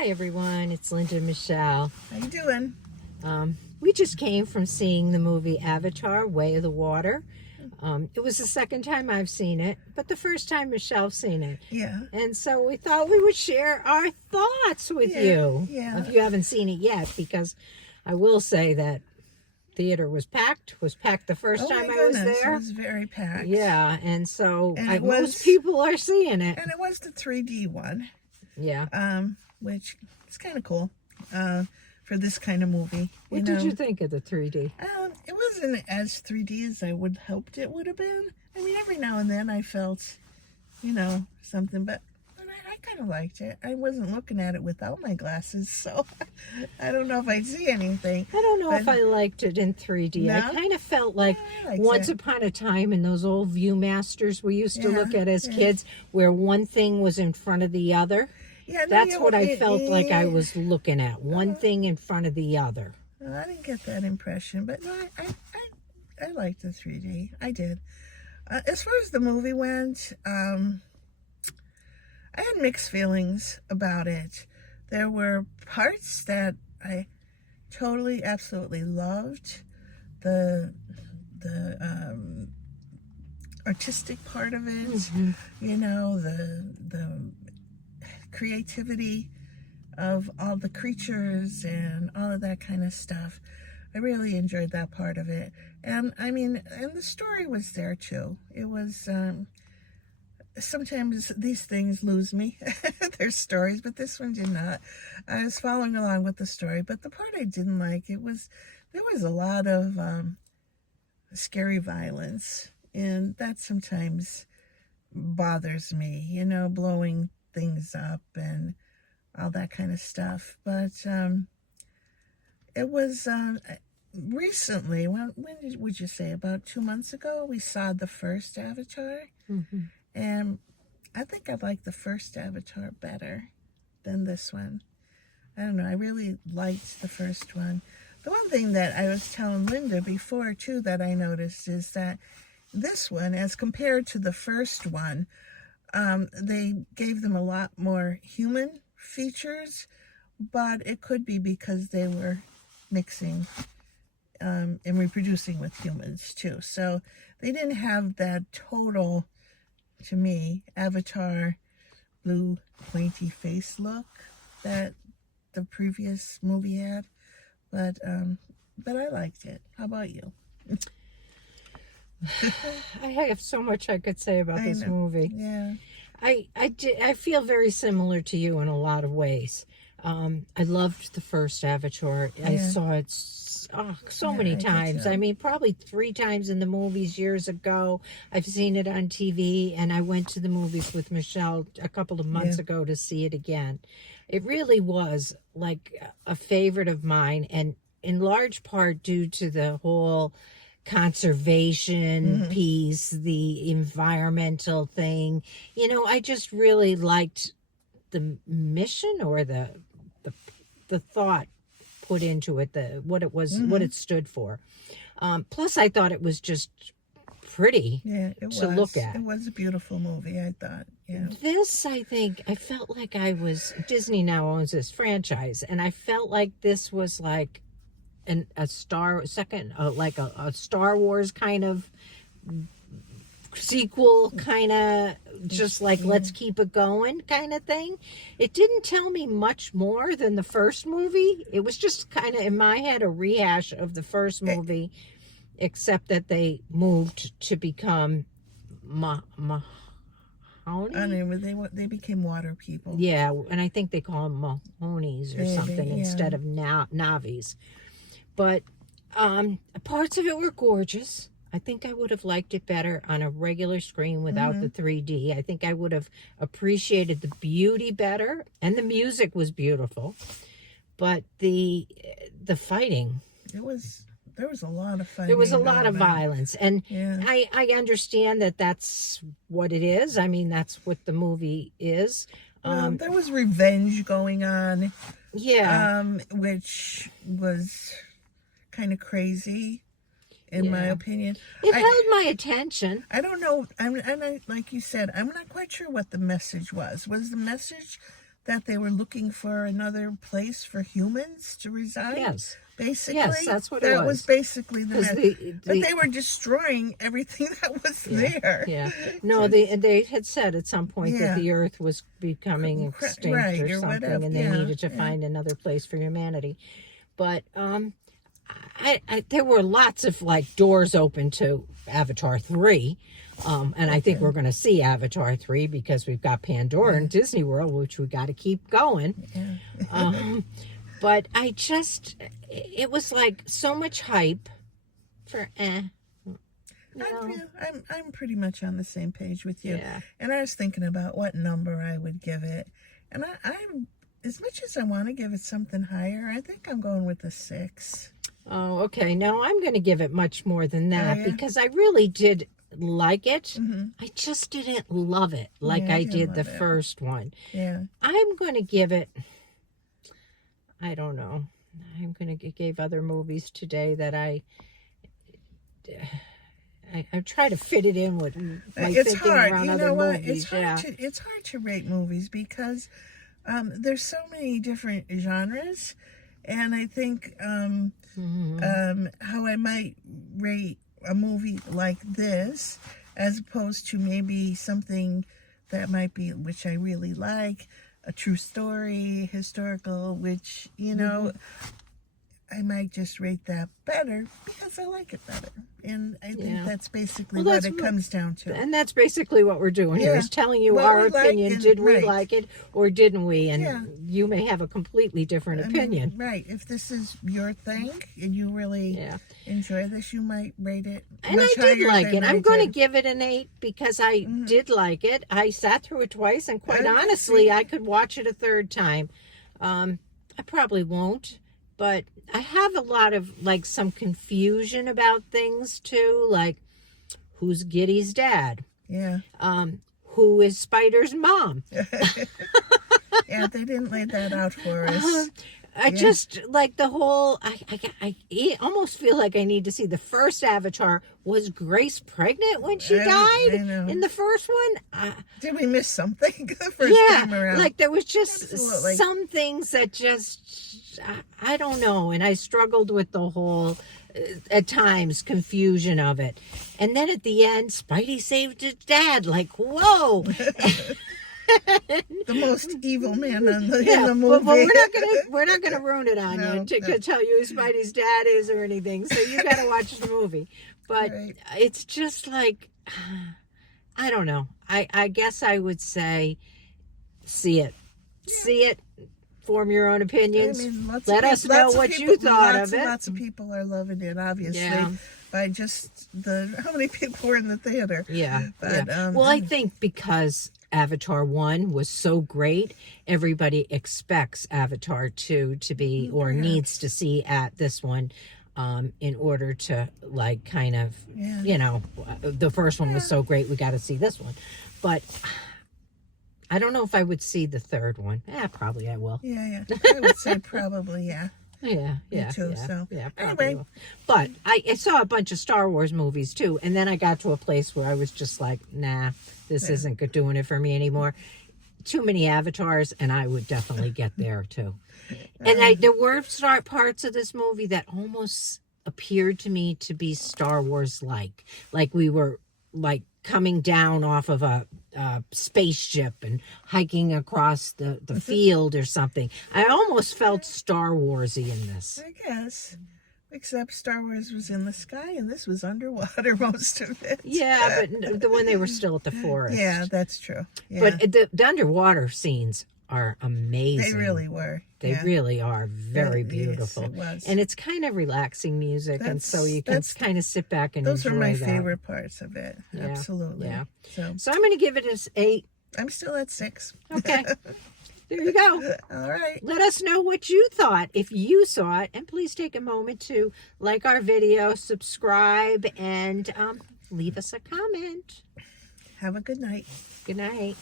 Hi everyone, it's Linda and Michelle. How you doing? We just came from seeing the movie Avatar: Way of the Water. It was the second time I've seen it, but the first time Michelle's seen it. Yeah. And so we thought we would share our thoughts with you. Yeah. If you haven't seen it yet, because I will say that theater was packed the first time I was there. It was very packed. Yeah, and so And most people are seeing it. And it was the 3D one. Yeah. Which is kind of cool for this kind of movie. What did you think of the 3D? It wasn't as 3D as I would hoped it would have been. I mean, every now and then I felt, something, but I kind of liked it. I wasn't looking at it without my glasses, so I don't know if I'd see anything. I don't know if I liked it in 3D. No? I kind of felt like once upon a time in those old Viewmasters we used to look at as kids, where one thing was in front of the other. Yeah, that's what I felt like I was looking at. One thing in front of the other. Well, I didn't get that impression, but no, I liked the 3D. I did. As far as the movie went, I had mixed feelings about it. There were parts that I totally, absolutely loved. The artistic part of it, the creativity of all the creatures and all of that kind of stuff. I really enjoyed that part of it. And I mean, and the story was there too. It was, sometimes these things lose me. Their stories, but this one did not. I was following along with the story, but the part I didn't like, there was a lot of scary violence, and that sometimes bothers me, blowing things up and all that kind of stuff. But it was recently, would you say, about 2 months ago, we saw the first Avatar. Mm-hmm. And I think I like the first Avatar better than this one. I don't know, I really liked the first one. The one thing that I was telling Linda before too that I noticed is that this one, as compared to the first one, they gave them a lot more human features, but it could be because they were mixing and reproducing with humans too. So they didn't have that total, to me, Avatar blue pointy face look that the previous movie had. But I liked it. How about you? I have so much I could say about this movie. Yeah. I feel very similar to you in a lot of ways. I loved the first Avatar. I saw it so many times. I mean, probably 3 times in the movies years ago. I've seen it on TV, and I went to the movies with Michelle a couple of months ago to see it again. It really was like a favorite of mine, and in large part due to the whole conservation piece, the environmental thing. I just really liked the mission or the thought put into it, what it was, what it stood for. Plus, I thought it was just pretty to look at. It was a beautiful movie, I thought. Yeah. This, I think, I felt like Disney now owns this franchise, and I felt like this was like a Star Wars kind of sequel, kind of just like let's keep it going kind of thing. It didn't tell me much more than the first movie. It was just kind of in my head a rehash of the first movie, except that they moved to become Mahoney. I mean, they became water people. Yeah, and I think they call them Mahonies or something instead of Navis. But parts of it were gorgeous. I think I would have liked it better on a regular screen without the 3D. I think I would have appreciated the beauty better, and the music was beautiful. But the fighting, there was a lot of fighting. There was a lot of violence, and I understand that that's what it is. I mean, that's what the movie is. There was revenge going on. Yeah. Which was kind of crazy, in my opinion. It held my attention. I don't know. I like you said, I'm not quite sure what the message was. Was the message that they were looking for another place for humans to reside. Yes. Basically, Yes, that's what it that was basically the 'Cause but they were destroying everything that was there. Yeah. No, they had said at some point that Yeah. the Earth was becoming extinct Right, or or something, whatever, and they yeah, needed to find another place for humanity. But there were lots of like doors open to Avatar 3. And I think we're going to see Avatar 3 because we've got Pandora and Disney World, which we got to keep going. Yeah. But it was like so much hype for I'm pretty much on the same page with you. Yeah. And I was thinking about what number I would give it. And I'm as much as I want to give it something higher, I think I'm going with a 6. Oh, okay. No, I'm going to give it much more than that yeah? because I really did like it. Mm-hmm. I just didn't love it like Yeah, I I didn't did the love it. first one. Yeah. I'm going to give it, I don't know. I'm going to give other movies today that I try to fit it in with my It's thinking hard. around You other know what? movies. It's hard to rate movies because there's so many different genres, and I think how I might rate a movie like this as opposed to maybe something that might be, which I really like, a true story, historical, which, you know, I might just rate that better because I like it better. And I think that's basically what it comes down to. And that's basically what we're doing here, is telling you What our we like opinion. and- Did we right. like it or didn't we? And Yeah. you may have a completely different opinion. Right. If this is your thing and you really enjoy this, you might rate it And much I did higher like than it. I I'm going to did. give it an 8 because I did like it. I sat through it twice, and quite I honestly, see. I could watch it a third time. I probably won't, but I have a lot of like some confusion about things too, like who's Giddy's dad? Yeah. Who is Spider's mom? Yeah, they didn't lay that out for us. I just like the whole. I almost feel like I need to see the first Avatar. Was Grace pregnant when she I died know. in the first one? Did we miss something the first time around? Like there was just Absolutely. some things that just I don't know, and I struggled with the whole at times confusion of it. And then at the end, Spidey saved his dad. Like whoa. The most evil man in the Yeah, movie. but we're not gonna ruin it on you to tell you who Spidey's dad is or anything. So you got to watch the movie. But Right. it's just like I don't know. I guess I would say see it, form your own opinions. I mean, Let us know what you thought of it. Lots of people are loving it, obviously. Yeah. By just how many people were in the theater. Yeah. But, yeah. Well, I think because Avatar 1 was so great, everybody expects Avatar 2 to be, or needs to see at this one, in order to, like, kind of, you know, the first one was so great, we got to see this one. But I don't know if I would see the third one. Probably I will. Yeah. I would say probably, yeah. Yeah, too, yeah, so. yeah. Probably Anyway. will. But I saw a bunch of Star Wars movies too, and then I got to a place where I was just like, nah, this isn't doing it for me anymore. Too many Avatars, and I would definitely get there too. And there were parts of this movie that almost appeared to me to be Star Wars like we were like coming down off of a spaceship and hiking across the field or something. I almost felt Star Warsy in this. I guess. Except Star Wars was in the sky and this was underwater most of it. Yeah, but when they were still at the forest. Yeah, that's true. Yeah. But the underwater scenes are amazing. They really were. They really are very beautiful. Yes, it was. And it's kind of relaxing music, and so you can kind of sit back and those enjoy are my that. favorite parts of it. Yeah, Absolutely. yeah. So I'm going to give it an 8. I'm still at 6. Okay. There you go. All right. Let us know what you thought if you saw it, and please take a moment to like our video, subscribe, and leave us a comment. Have a good night. Good night.